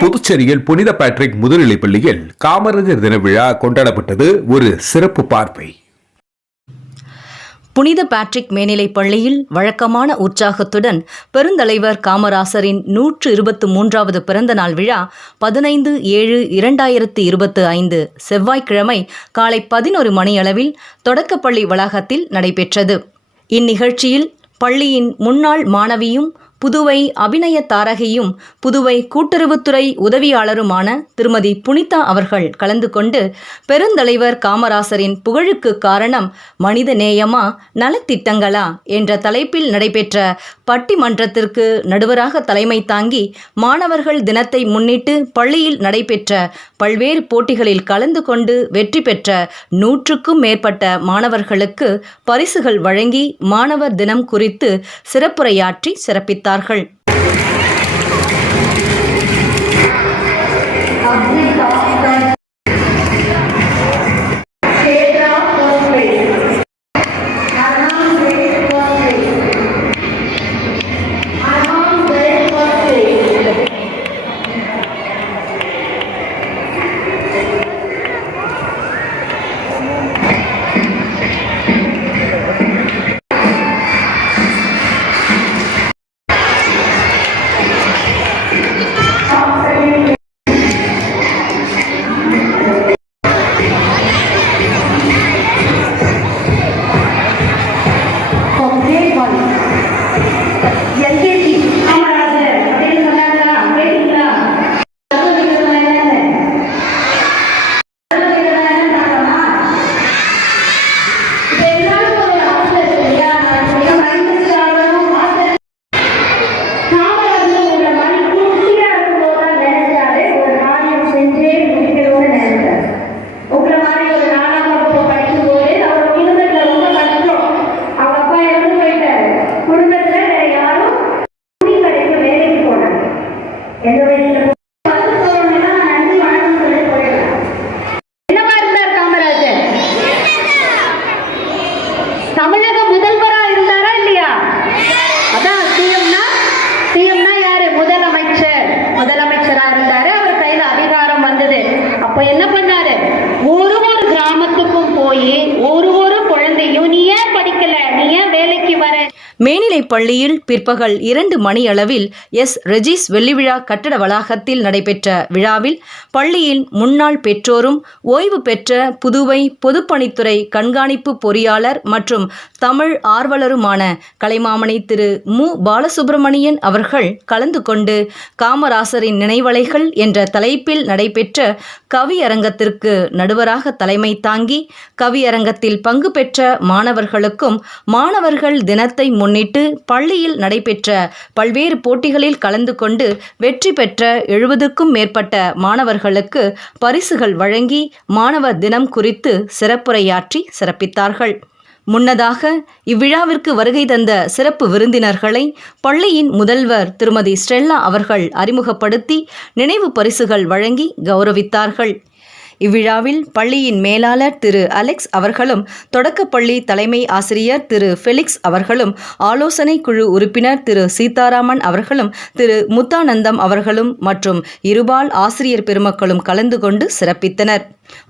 புதுச்சேரியில் புனித பேட்ரிக் முதுநிலைப் பள்ளியில் காமராஜர் தின விழா கொண்டாடப்பட்டது ஒரு சிறப்பு பார்வை. புனித பேட்ரிக் மேல்நிலைப் பள்ளியில் வழக்கமான உற்சாகத்துடன் பெருந்தலைவர் காமராசரின் நூற்று இருபத்து மூன்றாவது பிறந்தநாள் விழா பதினைந்து ஏழு இரண்டாயிரத்து இருபத்து ஐந்து செவ்வாய்க்கிழமை காலை பதினொரு மணியளவில் தொடக்கப்பள்ளி வளாகத்தில் நடைபெற்றது. இந்நிகழ்ச்சியில் பள்ளியின் முன்னாள் மாணவியும் புதுவை அபிநய தாரகையும் புதுவை கூட்டுறவுத்துறை உதவியாளருமான திருமதி புனிதா அவர்கள் கலந்து கொண்டு பெருந்தலைவர் காமராசரின் புகழுக்கு காரணம் மனித நேயமா நலத்திட்டங்களா என்ற தலைப்பில் நடைபெற்ற பட்டிமன்றத்திற்கு நடுவராக தலைமை தாங்கி மாணவர்கள் தினத்தை முன்னிட்டு பள்ளியில் நடைபெற்ற பல்வேறு போட்டிகளில் கலந்து கொண்டு வெற்றி பெற்ற நூற்றுக்கும் மேற்பட்ட மாணவர்களுக்கு பரிசுகள் வழங்கி மாணவர் தினம் குறித்து சிறப்புரையாற்றி சிறப்பித்தார். தெரிவித்தார்கள் எந்த பிற்பகல் இரண்டு மணியளவில் எஸ். ரெஜிஸ் வெள்ளிவிழா கட்டட வளாகத்தில் நடைபெற்ற விழாவில் பள்ளியின் முன்னாள் பெற்றோரும் ஓய்வு பெற்ற புதுவை பொதுப்பணித்துறை கண்காணிப்பு பொறியாளர் மற்றும் தமிழ் ஆர்வலருமான கலைமாமணி திரு. மு. பாலசுப்பிரமணியன் அவர்கள் கலந்து கொண்டு காமராசரின் நினைவலைகள் என்ற தலைப்பில் நடைபெற்ற கவியரங்கத்திற்கு நடுவராக தலைமை தாங்கி கவியரங்கத்தில் பங்கு பெற்ற மாணவர்களுக்கும் மாணவர்கள் தினத்தை முன்னிட்டு பள்ளியில் நடைபெற்ற பல்வேறு போட்டிகளில் கலந்து கொண்டு வெற்றி பெற்ற எழுபதுக்கும் மேற்பட்ட மாணவர்களுக்கு பரிசுகள் வழங்கி மாணவர் தினம் குறித்து சிறப்புரையாற்றி சிறப்பித்தார்கள். முன்னதாக இவ்விழாவிற்கு வருகை தந்த சிறப்பு விருந்தினர்களை பள்ளியின் முதல்வர் திருமதி ஸ்டெல்லா அவர்கள் அறிமுகப்படுத்தி நினைவு பரிசுகள் வழங்கி கௌரவித்தார்கள். இவ்விழாவில் பள்ளியின் மேலாளர் திரு அலெக்ஸ் அவர்களும் தொடக்கப்பள்ளி தலைமை ஆசிரியர் திரு ஃபெலிக்ஸ் அவர்களும் ஆலோசனை குழு உறுப்பினர் திரு சீதாராமன் அவர்களும் திரு முத்தானந்தம் அவர்களும் மற்றும் இருபால் ஆசிரியர் பெருமக்களும் கலந்து கொண்டு சிறப்பித்தனர்.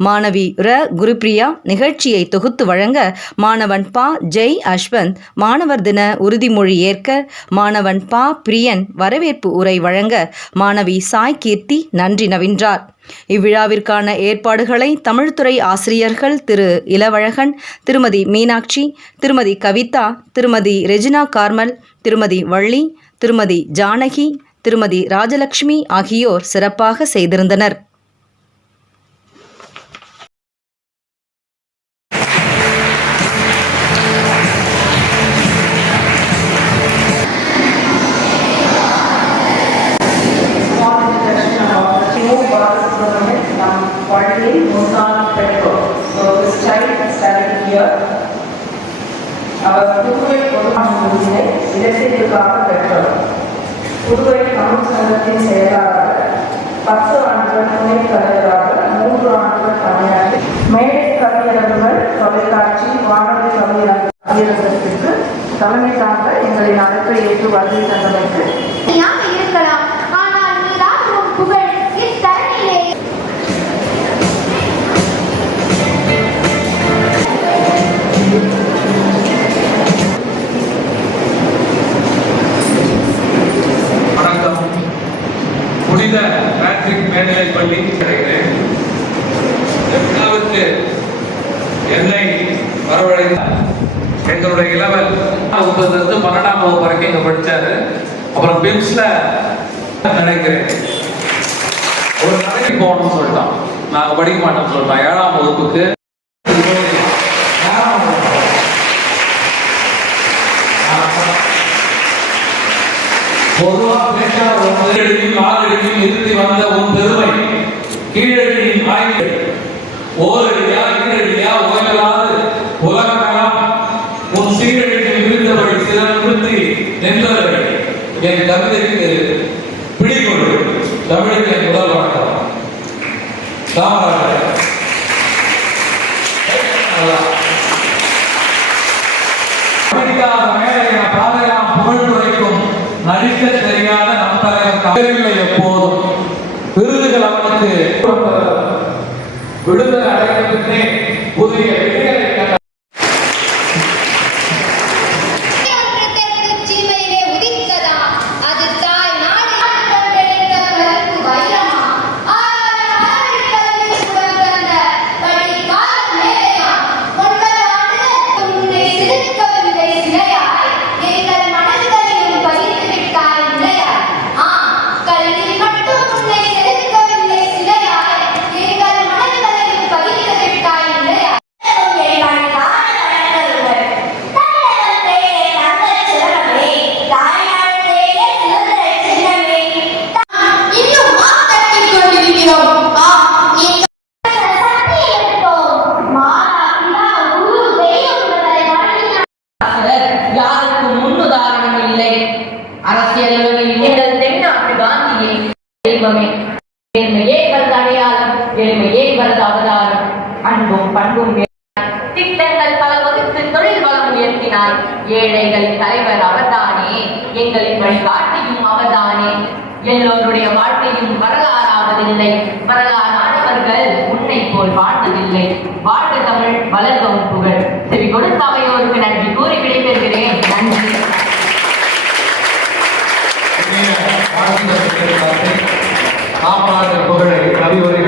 மாணவி ர. குருப்ரியா நிகழ்ச்சியை தொகுத்து வழங்க மாணவன் பா. ஜெய் அஸ்வந்த் மாணவர் தின உறுதிமொழி ஏற்க மாணவன் பா. பிரியன் வரவேற்பு உரை வழங்க மாணவி சாய் கீர்த்தி நன்றி நவின்றார். இவ்விழாவிற்கான ஏற்பாடுகளை தமிழ்துறை ஆசிரியர்கள் திரு. இளவழகன் திருமதி மீனாட்சி திருமதி கவிதா திருமதி ரெஜினா கார்மல் திருமதி வள்ளி திருமதி ஜானகி திருமதி ராஜலட்சுமி ஆகியோர் சிறப்பாக செய்திருந்தனர். Partly Muskan Petro. So this child is standing here. அவர் புதுவை பொதுமக்களிலே இலக்கியத்துக்காக பெற்றவர் புதுவை தமிழ் சங்கத்தின் செயலாளர் பத்து ஆண்டுகள் துணைத் தலைவராக மூன்று ஆண்டுகள் பணியாற்றி மேடை கவியரங்குகள் தொலைக்காட்சி வானொலி கவியரங்கத்திற்கு தலைமை தாங்க எங்களின் அழைப்பை ஏற்று வருகை தந்தமைக்கு பிம்ஸ்ல நினைக்கிறேன். ஒரு கடைக்கு போகணும்னு சொல்லிட்டான். நாங்கள் படிக்க மாட்டோம்னு சொல்லிட்டோம் ஏழாம் வகுப்புக்கு பொதுவாக வகுப்பு. பேச்சாளர் வந்து கீழடியும் நாலடியும் நிறுத்தி வந்த உன் பெருமை. கீழடியின் ஆய்வு ஓரடியா என் தந்தைக்கு பிடிக்கொடு தமிழுக்கு என் முதல் வணக்கம். காமராஜர் படிக்காத மேலையா பாதையாம் புகழ் குறைக்கும் நடிக்க தெரியாத நம் தலைவர் கவிதை எப்போதும். விருதுகள் அவனுக்கு விடுதலை அடைவதற்கே புதிய அன்பும் பண்பும் திட்டங்கள் பல வகுத்து தொழில் வளம் உயர்த்தினார் ஏழைகளின் தலைவர் அவர்தானே. எங்களின் வழிகாட்டியும் அவர்தானே. எல்லோருடைய வாழ்க்கையும் வரலாறாவதில்லை. வரலாறானவர்கள் உன்னை போல் வாழ்ந்ததில்லை வாழ்க தமிழ் வளர்க்கவும் புகழ். செவி கொடுத்த அவையோருக்கு நன்றி கூறி விடைபெறுகிறேன். நன்றி. காப்பாளர் புகழை கவிவரை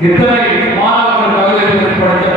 இத்தனை மாணவர்கள் கவிதைகள்